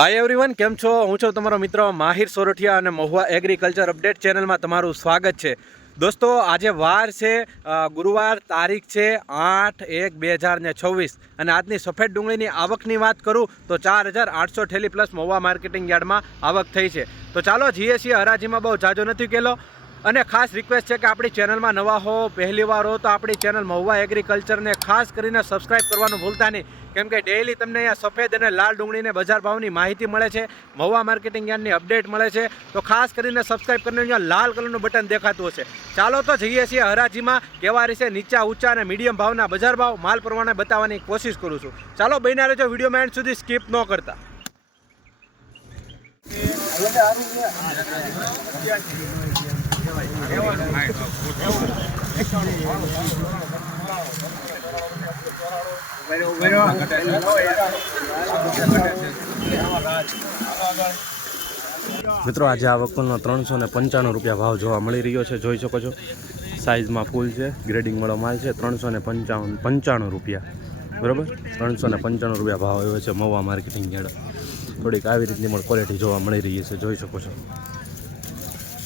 Hi everyone કેમ છો? હું છું તમારો મિત્ર માહિર સોરઠિયા અને મહુવા એગ્રીકલ્ચર અપડેટ ચેનલમાં તમારું સ્વાગત છે. દોસ્તો, આજે વાર છે ગુરુવાર તારીખ છે આઠ એક બે હજાર ને છવ્વીસ. અને આજની સફેદ ડુંગળીની આવકની વાત કરું તો ચાર હજાર આઠસો ઠેલી પ્લસ મહુવા માર્કેટિંગ યાર્ડમાં આવક થઈ છે. તો ચાલો જીએસી હરાજીમાં બહુ જાજો નથી કેલો અને ખાસ રિક્વેસ્ટ છે કે આપણી ચેનલમાં નવા હો પહેલીવાર હો, તો આપણી ચેનલ મહુવા એગ્રીકલ્ચરને ખાસ કરીને સબસ્ક્રાઇબ કરવાનું ભૂલતા નહીં. કેમ કે ડેઈલી તમને અહીંયા સફેદ અને લાલ ડુંગળીને બજાર ભાવની માહિતી મળે છે, મહુવા માર્કેટિંગ યાર્ડની અપડેટ મળે છે, તો ખાસ કરીને સબસ્ક્રાઈબ કરીને અહીંયા લાલ કલરનું બટન દેખાતું હશે. ચાલો તો જઈએ છીએ હરાજીમાં, કેવા રીતે નીચા, ઊંચા અને મીડિયમ ભાવના બજાર ભાવ, માલ પ્રમાણે બતાવવાની કોશિશ કરું છું. ચાલો બન્યા રહેજો વિડીયોમાં એન્ડ સુધી સ્કીપ ન કરતા. મિત્રો, આજે આ વકલનો ત્રણસો ને પંચાણું રૂપિયા ભાવ જોવા મળી રહ્યો છે. જોઈ શકો છો સાઇઝમાં ફૂલ છે ગ્રેડિંગવાળો માલ છે, ત્રણસો ને પંચાવન પંચાણું રૂપિયા. બરાબર? ત્રણસો ને પંચાણું રૂપિયા ભાવ એવો છે મહુવા માર્કેટિંગ યાર્ડ. થોડીક આવી રીતની પણ ક્વોલિટી જોવા મળી રહી છે. જોઈ શકો છો.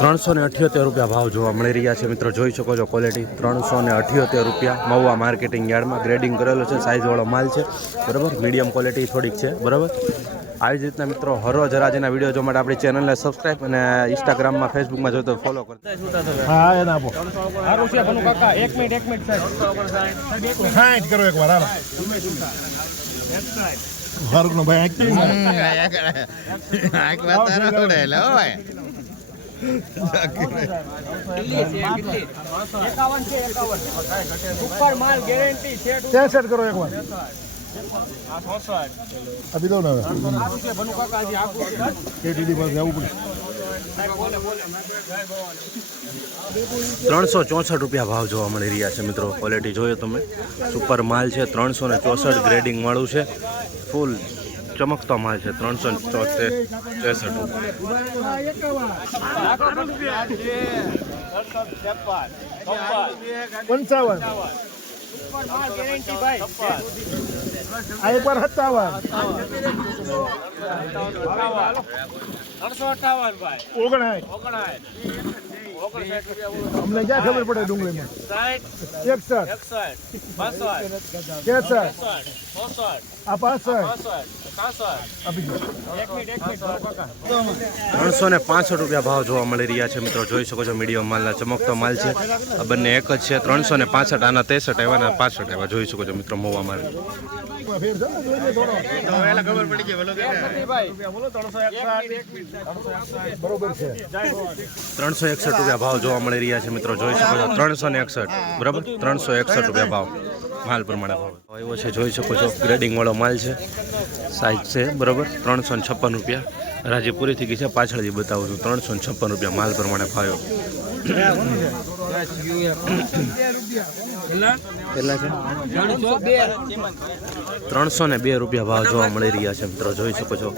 ત્રણસો ને અઠ્યોતેર રૂપિયા ભાવ જોવા મળી રહ્યા છે મિત્રો. જોઈ શકો છો ક્વોલિટી ત્રણસો ને અઠ્યોતેર રૂપિયા. મહુવા માર્કેટિંગ યાર્ડમાં ગ્રેડિંગ કરેલો છે સાઇઝવાળો માલ છે. બરાબર? મીડિયમ ક્વોલિટી થોડીક છે. બરાબર? આવી જ રીતના મિત્રો હરો હરાજીના વીડિયો જોવા માટે આપણી ચેનલને સબસ્ક્રાઇબ અને ઇન્સ્ટાગ્રામમાં ફેસબુકમાં જોઈએ તો ફોલો કરતા હા એને આપો. સારું છે ભનુ કાકા એક મિનિટ એક મિનિટ સાહેબ. સાઠ કરો એક વાર હાલો ફારૂક નો ભાઈ ત્રેસઠ કરો. એક વાર. આપી દો ને હવે. કેટીડી પાસે આવવું પડે. ત્રણસો ચોસઠ રૂપિયા ભાવ જોવા મળી રહ્યા છે મિત્રો. ક્વોલિટી જોયો તમે. સુપર માલ છે, ત્રણસો ને ચોસઠ ગ્રેડિંગ વાળું છે. ફૂલ ચમકતો માલ છે, ત્રણસો ને ચોસઠ ચોસઠ પંચાવન. ગેરંટી ભાઈ આ એક વાર સત્તાવન. ત્રણસો અઠાવન ભાઈ. રૂપિયા બોલો અમને ક્યાં ખબર પડે ડુંગળીમાં? સાઠ એકસઠ. આ પાસઠ. ત્રણસો ને પાસઠ રૂપિયા ભાવ જોવા મળી રહ્યા છે મિત્રો. જોઈ શકો છો મીડિયમ માલના ચમકતો માલ છે. આ બંને એક જ છે ત્રણસો ને પાસઠ આના ત્રેસઠ આવ્યા ને પાસઠ આવ્યા. જોઈ શકો છો મિત્રો મોવા માલ. ત્રણસો એકસઠ રૂપિયા ભાવ જોવા મળી રહ્યા છે મિત્રો. જોઈ શકો છો, ત્રણસો ને એકસઠ, બરાબર? ત્રણસો એકસઠ રૂપિયા ભાવ, માલ પ્રમાણે ભાવ. એવો છે, જોઈ શકો છો ગ્રેડિંગ વાળો માલ છે, સાઈઝ છે, બરાબર? ત્રણસો ને છપ્પન રૂપિયા. રાજી પૂરી થઈ ગઈ છે પાછળથી બતાવું છું, ત્રણસો ને છપ્પન રૂપિયા માલ પ્રમાણે છે ત્રણસો ને બે રૂપિયા ભાવ જોવા મળી રહ્યા છે મિત્રો. જોઈ શકો છો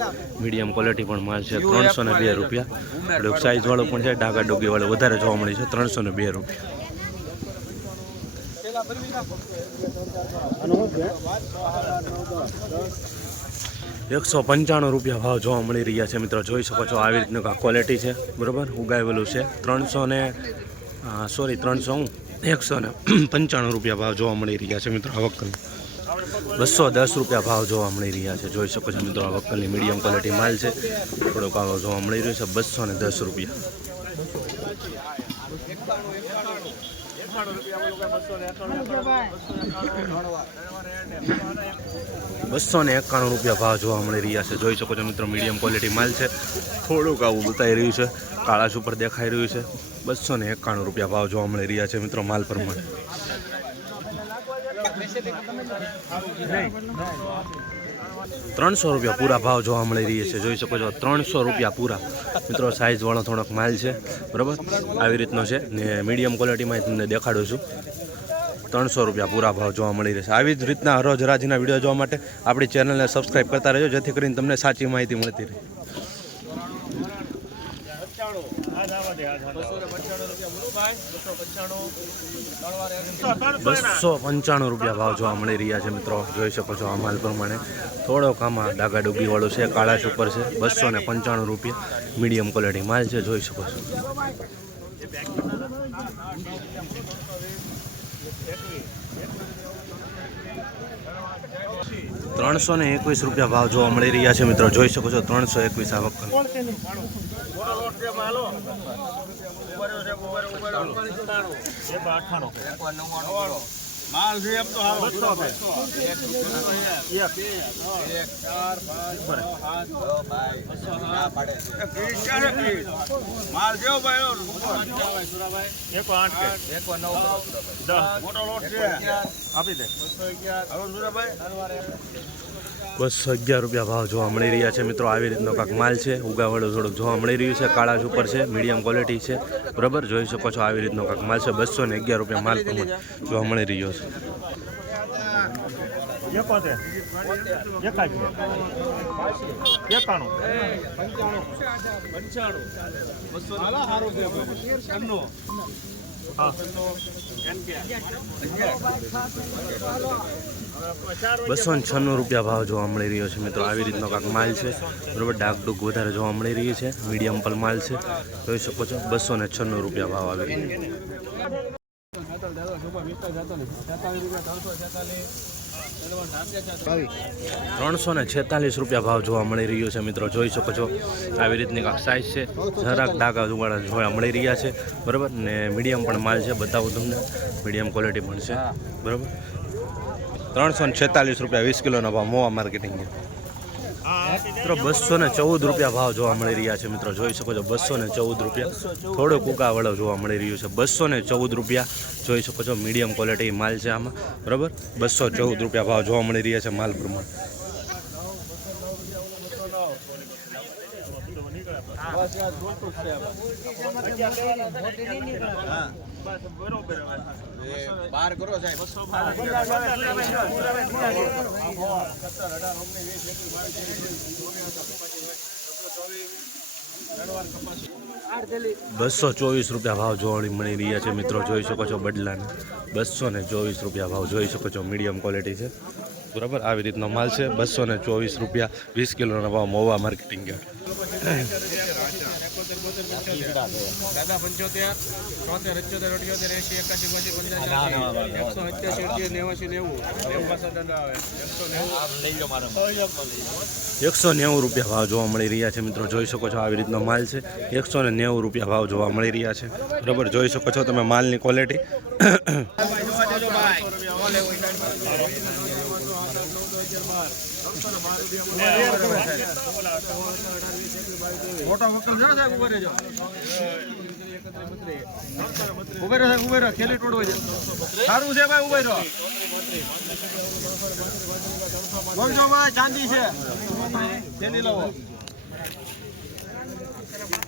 મીડિયમ ક્વોલિટી પણ માલ છે. ત્રણસો ને બે રૂપિયા. થોડુંક સાઈઝ વાળું પણ છે ડાગા ડોગી વાળું વધારે જોવા મળે છે. ત્રણસો ને બે રૂપિયા. એકસો પંચાણું રૂપિયા ભાવ જોવા મળી રહ્યા છે મિત્રો. જોઈ શકો છો આવી રીતનું આ ક્વોલિટી છે. બરાબર? ઉગાવેલું છે. ત્રણસો ને સોરી ત્રણસો હું? એકસો ને પંચાણું રૂપિયા ભાવ જોવા મળી રહ્યા છે મિત્રો આ બસો દસ રૂપિયા ભાવ જોવા મળી રહ્યા છે. જોઈ શકો છો મિત્રો આ મીડિયમ ક્વોલિટી માલ છે. થોડોક આવો જોવા મળી રહ્યો છે. બસો ને દસ રૂપિયા. બસો ને એકાણું રૂપિયા ભાવ જોવા મળી રહ્યા છે. જોઈ શકો છો મિત્રો મીડિયમ ક્વોલિટી માલ છે. થોડુંક આવું બતાવી રહ્યું છે. કાળાશ ઉપર દેખાઈ રહ્યું છે. બસો ને એકાણું રૂપિયા ભાવ જોવા મળી રહ્યા છે મિત્રો માલ પ્રમાણે. ત્રણસો રૂપિયા પૂરા ભાવ જોવા મળી રહી છે. જોઈ શકો છો, ત્રણસો રૂપિયા પૂરા. મિત્રો સાઇઝવાળો થોડોક માલ છે. બરાબર? આવી રીતનો છે. ને મીડિયમ ક્વોલિટીમાં તમને દેખાડું છું. ત્રણસો રૂપિયા પૂરા ભાવ જોવા મળી રહેશે. આવી જ રીતના હરોજ રાજીના વીડિયો જોવા માટે આપણી ચેનલને સબસ્ક્રાઈબ કરતા રહેજો, જેથી કરીને તમને સાચી માહિતી મળતી રહે. બસો પંચાણું રૂપિયા ભાવ જોવા મળી રહ્યા છે મિત્રો. જોઈ શકો છો આ માલ પ્રમાણે. થોડોક આમાં ડાગા ડુગી વાળું છે કાળા સુપર છે. બસો ને પંચાણું રૂપિયા મીડિયમ ક્વોલિટી માલ છે, જોઈ શકો છો. ત્રણસો ને એકવીસ રૂપિયા ભાવ જોવા મળી રહ્યા છે મિત્રો. જોઈ શકો છો, ત્રણસો એકવીસ આ વખત. માલ છે એમ તો હાવ બસો માલ કેવો ભાઈ એક આઠ કે. દસ. મોટો લોટ છે. આપી દે. સુરાભાઈ બસો અગિયાર રૂપિયા ભાવ જોવા મળી રહ્યા છે મિત્રો. આવી રીતનો કાંક માલ છે. ઉગાવાળું થોડુંક જોવા મળી રહ્યું છે. કાળા ઉપર છે. મીડિયમ ક્વોલિટી છે. બરાબર? જોઈ શકો છો આવી રીતનો કાંક માલ છે. બસો ને અગિયાર રૂપિયા માલ પ્રમાણે જોવા મળી રહ્યો છે. બસો ને છન્નું રૂપિયા ભાવ જોવા મળી રહ્યો છે મિત્રો. આવી રીતનો કાંક માલ છે. બરાબર, ડાકડુક વધારે જોવા મળી રહી છે. મીડિયમ પણ માલ છે. જોઈ શકો છો બસો ને છન્નું રૂપિયા ભાવ આવી રહ્યો ત્રણસો ને છેતાલીસ રૂપિયા ભાવ જોવા મળી રહ્યો છે મિત્રો. જોઈ શકો છો, આવી રીતની કાંક સાઇઝ છે. જરાક ડાઘા દુવાળા જોવા મળી રહ્યા છે. બરાબર, ને મીડિયમ પણ માલ છે. બતાવું તમને, મીડિયમ ક્વોલિટી પણ છે. બરાબર ત્રણસો ને છેતાલીસ રૂપિયા વીસ કિલોનો ભાવ મોવા માર્કેટિંગ મિત્રો બસો ને ચૌદ રૂપિયા ભાવ જોવા મળી રહ્યા છે. મિત્રો જોઈ શકો છો બસો ને ચૌદ રૂપિયા. થોડો કુકા વળો જોવા મળી રહ્યું છે. બસો ને ચૌદ રૂપિયા જોઈ શકો છો. મીડિયમ ક્વોલિટી માલ છે આમાં. બરાબર? બસો ચૌદ રૂપિયા ભાવ જોવા મળી રહ્યા છે માલ પ્રમાણે. બસો ચોવીસ રૂપિયા ભાવ જોવાની મળી રહ્યા છે મિત્રો, જોઈ શકો છો બદલાના. બસો ને ચોવીસ રૂપિયા ભાવ જોઈ શકો છો, મીડિયમ ક્વોલિટી છે. બરાબર, આવી રીતનો માલ છે. બસો ને ચોવીસ રૂપિયા વીસ કિલોના ભાવ મોવા માર્કેટિંગ દાદા પંચોતેર ચોતેર અઠ્યોતેર અઠ્યોતેર એસી એકાસી બાસી એકસો અઠ્યાસી અઠ્યાસી નેવાસી નેવું. નેવું પાછળ દાદા આવે. એકસો નેવું. એકસો નેવું રૂપિયા ભાવ જોવા મળી રહ્યા છે મિત્રો. જોઈ શકો છો આવી રીતનો માલ છે. એકસો ને નેવું રૂપિયા ભાવ જોવા મળી રહ્યા છે. બરાબર? જોઈ શકો છો તમે માલની ક્વોલિટી મોટો વકલ છે સાહેબ ઊભા રહેજો ઊભા રહો સાહેબ ઊભા રહો. ખેલી ટોળવો છે. સારું છે ભાઈ ઊભા રહો બોલજો ભાઈ ચાંદી છે લવો ઉપર છે ચાંદી ઉપર આડત્રીસ એકવાર ચાલી કરો એકવાર બેતાલીસ કરો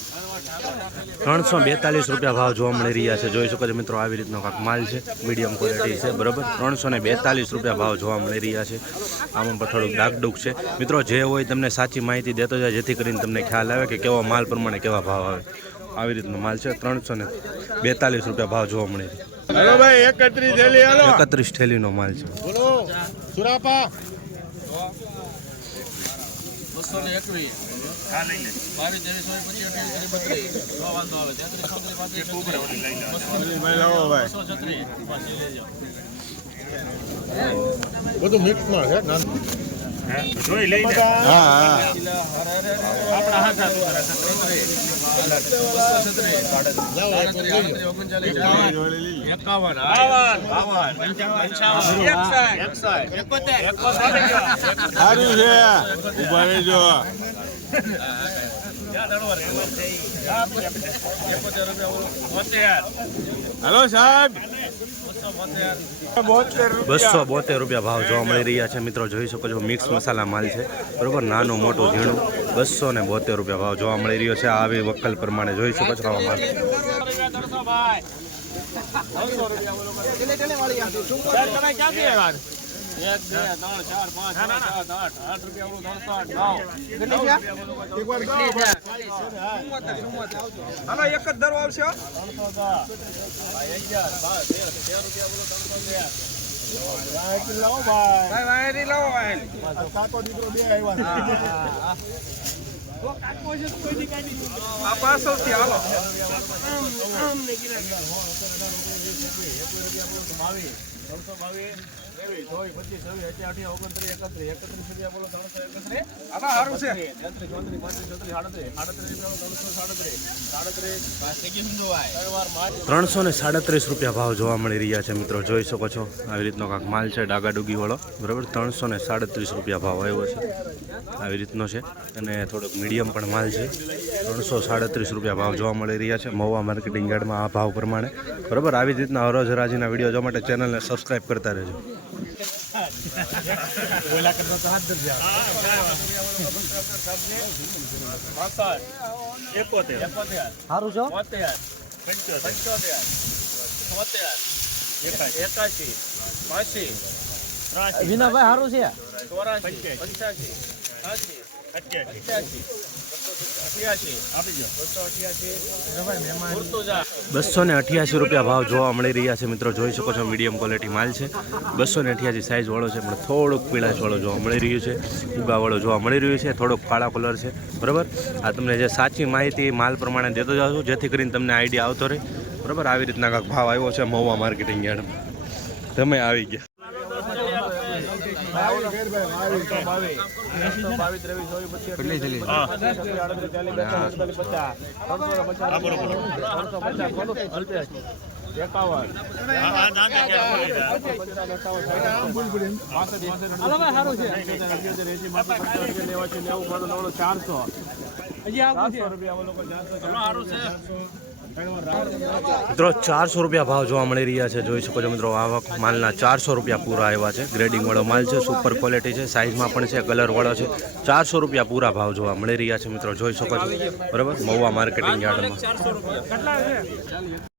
ત્રણસો બેતાલીસ રૂપિયા ભાવ જોવા મળી રહ્યા છે. જોઈ શકો છો મિત્રો આવી રીતનો કાંક માલ છે. મીડિયમ ક્વોલિટી છે બરાબર? ત્રણસો ને બેતાલીસ રૂપિયા ભાવ જોવા મળી રહ્યા છે. આમાં પણ થોડુંક ડાકડુક છે. મિત્રો જે હોય તમને સાચી માહિતી દેતો જાય જેથી કરીને તમને ખ્યાલ આવે કે કેવા માલ પ્રમાણે કેવા ભાવ આવે. આવી રીતનો માલ છે. ત્રણસો ને બેતાલીસ રૂપિયા ભાવ જોવા મળી રહ્યા હેલો ભાઈ એકત્રીસ થેલી થેલીનો માલ છે. બોલો બસો ને એકવીસ. બાવીસ ત્રેવીસ ચોવીસ પછી અઠ્યાવીસ ત્રીસ બત્રીસ નો વાંધો આવે. તેત્રીસ ચોત્રીસ પાંત્રીસ છત્રીસ ભાઈ લાવો ભાઈ બસો છત્રીસ પાછી લઈ જાઓ. બધું મિક્સમાં છે નાન. જોઈ લઈ લે હા હા. આપણા હાથ એકાવન સારું છે. ઊભા રહેજો. હલો સાહેબ બસો બોતેર રૂપિયા ભાવ જોવા મળી રહ્યા છે. મિત્રો, જોઈ શકો છો, મિક્સ મસાલા માલ છે. બરોબર? નાનું મોટું ઝીણું. બસો ને બોતેર રૂપિયા ભાવ જોવા મળી રહ્યો છે. આવી વકલ પ્રમાણે જોઈ શકો છો આવા માલ. એક બે ત્રણ ચાર પાંચ સાત આઠ આઠ રૂપિયા ઓલું ત્રણસો આઠ નવ હાલો એક જ દરો આવશે ત્રણસો બાવીસ ત્રેવીસ ચોવીસ રૂપિયા ત્રણસો ને સાડત્રીસ રૂપિયા ભાવ જોવા મળી રહ્યા છે મિત્રો, જોઈ શકો છો. આવી રીતનો કાંક માલ છે, ડાગાડુગી વાળો. બરાબર? ત્રણસો ને સાડત્રીસ રૂપિયા ભાવ આવ્યો છે. આવી રીતનો છે. અને થોડોક મીડિયમ પણ માલ છે. ત્રણસો સાડત્રીસ રૂપિયા ભાવ જોવા મળી રહ્યા છે મહુવા માર્કેટિંગ યાર્ડમાં આ ભાવ પ્રમાણે. બરાબર? આવી રીતના હરોજ હરાજીના વીડિયો જોવા માટે ચેનલને સબસ્ક્રાઈબ કરતા રહેજો. પાસઠ એકોતેર એકોતેર સારું છો બોતેર પંચોતેર પંચોતેર છોતેર એકાશી પાંચી વિનાભાઈ સારું છે ચોરાશી પંચ્યાસી અઠ્યાસી બસો ને અઠ્યાસી રૂપિયા ભાવ જોવા મળી રહ્યા છે મિત્રો જોઈ શકો છો મીડિયમ ક્વોલિટી માલ છે બસો ને અઠ્યાસી સાઇઝ વાળો છે પણ થોડુંક પીળાશ વાળો જોવા મળી રહ્યું છે ઉગાવાળો જોવા મળી રહ્યું છે થોડોક કાળા કલર છે બરાબર આ તમને જે સાચી માહિતી માલ પ્રમાણે દેતો જાઉં છું જેથી કરીને તમને આઈડિયા આવતો રહે બરાબર આવી રીતના કાંક ભાવ આવ્યો છે મહુવા માર્કેટિંગ યાર્ડમાં તમે આવી ગયા ચારસો. હજી સારું છે. મિત્રો, ચારસો રૂપિયા ભાવ જોવા મળી રહ્યા છે. જોઈ શકો છો મિત્રો, આવક માલના ચારસો રૂપિયા પૂરા આવ્યા છે. ગ્રેડિંગ વાળો માલ છે સુપર ક્વોલિટી છે સાઇઝમાં પણ છે કલર વાળો છે. ચારસો રૂપિયા પૂરા ભાવ જોવા મળી રહ્યા છે મિત્રો, જોઈ શકો છો. બરાબર? મહુવા માર્કેટિંગ યાર્ડમાં.